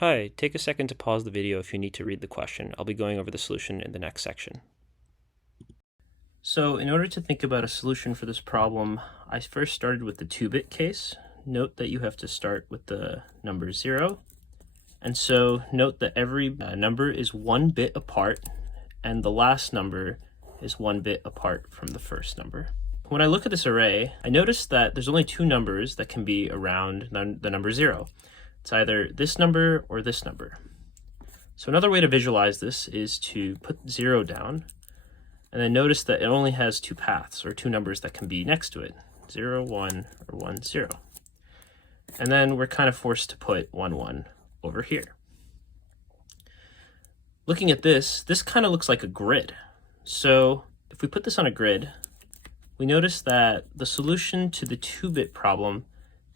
Hi, take a second to pause the video if you need to read the question. I'll be going over the solution in the next section. So in order to think about a solution for this problem, I first started with the 2-bit case. Note that you have to start with the number 0. And so note that every number is 1 bit apart, and the last number is 1 bit apart from the first number. When I look at this array, I notice that there's only 2 numbers that can be around the number 0. It's either this number or this number. So another way to visualize this is to put 0 down, and then notice that it only has 2 paths, or 2 numbers that can be next to it, 0, 1, or 1, 0. And then we're kind of forced to put 1, 1 over here. Looking at this kind of looks like a grid. So if we put this on a grid, we notice that the solution to the 2-bit problem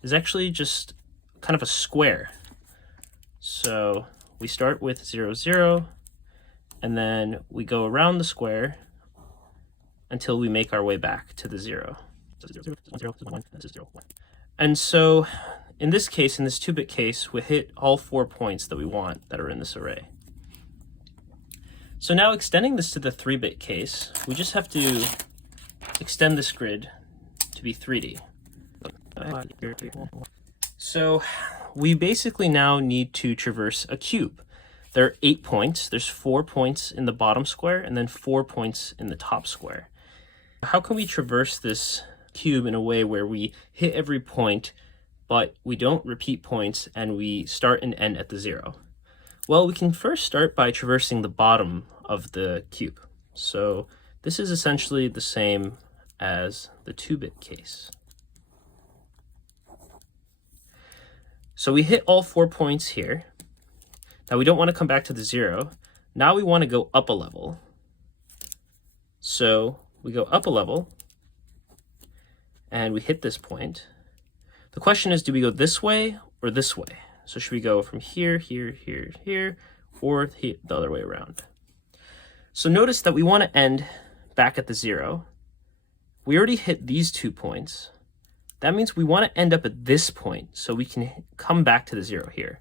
is actually just kind of a square. So we start with 0, 0, and then we go around the square until we make our way back to the 0. So 0, 0, 1, 0, 1, 0, 1. And so in this case, in this 2-bit case, we hit all 4 points that we want that are in this array. So now extending this to the 3-bit case, we just have to extend this grid to be 3D. So we basically now need to traverse a cube. There are 8 points. There's 4 points in the bottom square and then 4 points in the top square. How can we traverse this cube in a way where we hit every point, but we don't repeat points and we start and end at the 0? Well, we can first start by traversing the bottom of the cube. So this is essentially the same as the 2-bit case. So we hit all 4 points here. Now we don't want to come back to the 0. Now we want to go up a level. So we go up a level and we hit this point. The question is, do we go this way or this way? So should we go from here, here, here, here, or the other way around? So notice that we want to end back at the 0. We already hit these 2 points. That means we want to end up at this point so we can come back to the 0 here.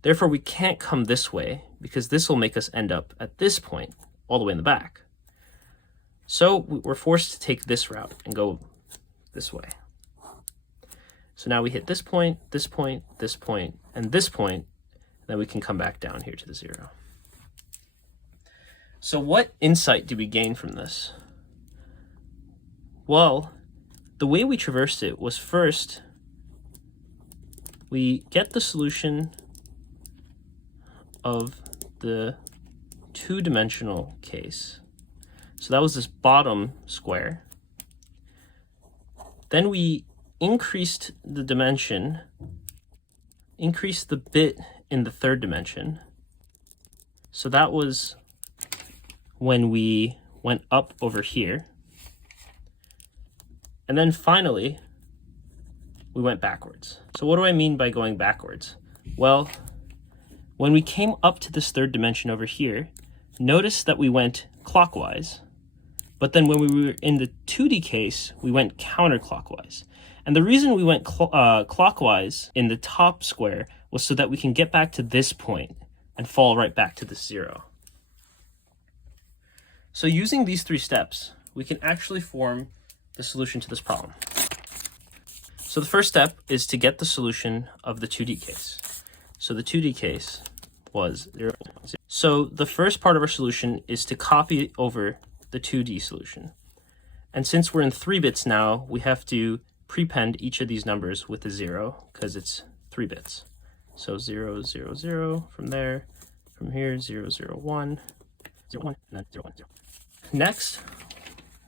Therefore, we can't come this way because this will make us end up at this point all the way in the back. So we're forced to take this route and go this way. So now we hit this point, this point, this point, and this point, and then we can come back down here to the 0. So what insight do we gain from this? Well, the way we traversed it was first, we get the solution of the 2-dimensional case. So that was this bottom square. Then we increased the dimension, increased the bit in the 3rd dimension. So that was when we went up over here. And then finally, we went backwards. So what do I mean by going backwards? Well, when we came up to this 3rd dimension over here, notice that we went clockwise. But then when we were in the 2D case, we went counterclockwise. And the reason we went clockwise in the top square was so that we can get back to this point and fall right back to the 0. So using these 3 steps, we can actually form the solution to this problem. So the first step is to get the solution of the 2D case. So the 2D case was 0, 0. So the first part of our solution is to copy over the 2D solution. And since we're in 3 bits now, we have to prepend each of these numbers with a 0 because it's 3 bits. So 0, 0, 0 from there, from here 0, 0, 1, 0, 1, and then 0, 1, 0. Next,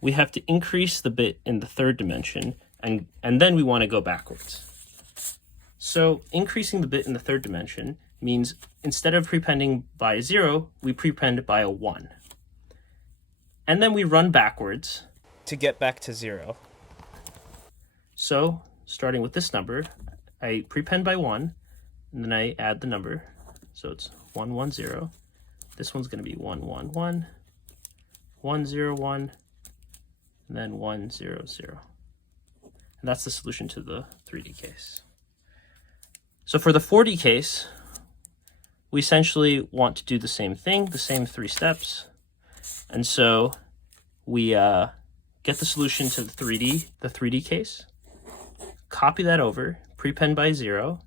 we have to increase the bit in the 3rd dimension, and then we want to go backwards. So increasing the bit in the 3rd dimension means instead of prepending by a 0, we prepend by a 1. And then we run backwards to get back to 0. So starting with this number, I prepend by 1, and then I add the number. So it's 1, 1, 0. This one's going to be 1, 1, 1, 1, 0, 1, and then 1, 0, 0. And that's the solution to the 3D case. So for the 4D case, we essentially want to do the same thing, the same 3 steps. And so we get the solution to the 3D case, copy that over, prepend by 0,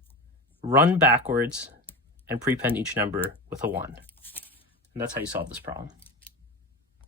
run backwards, and prepend each number with a 1. And that's how you solve this problem.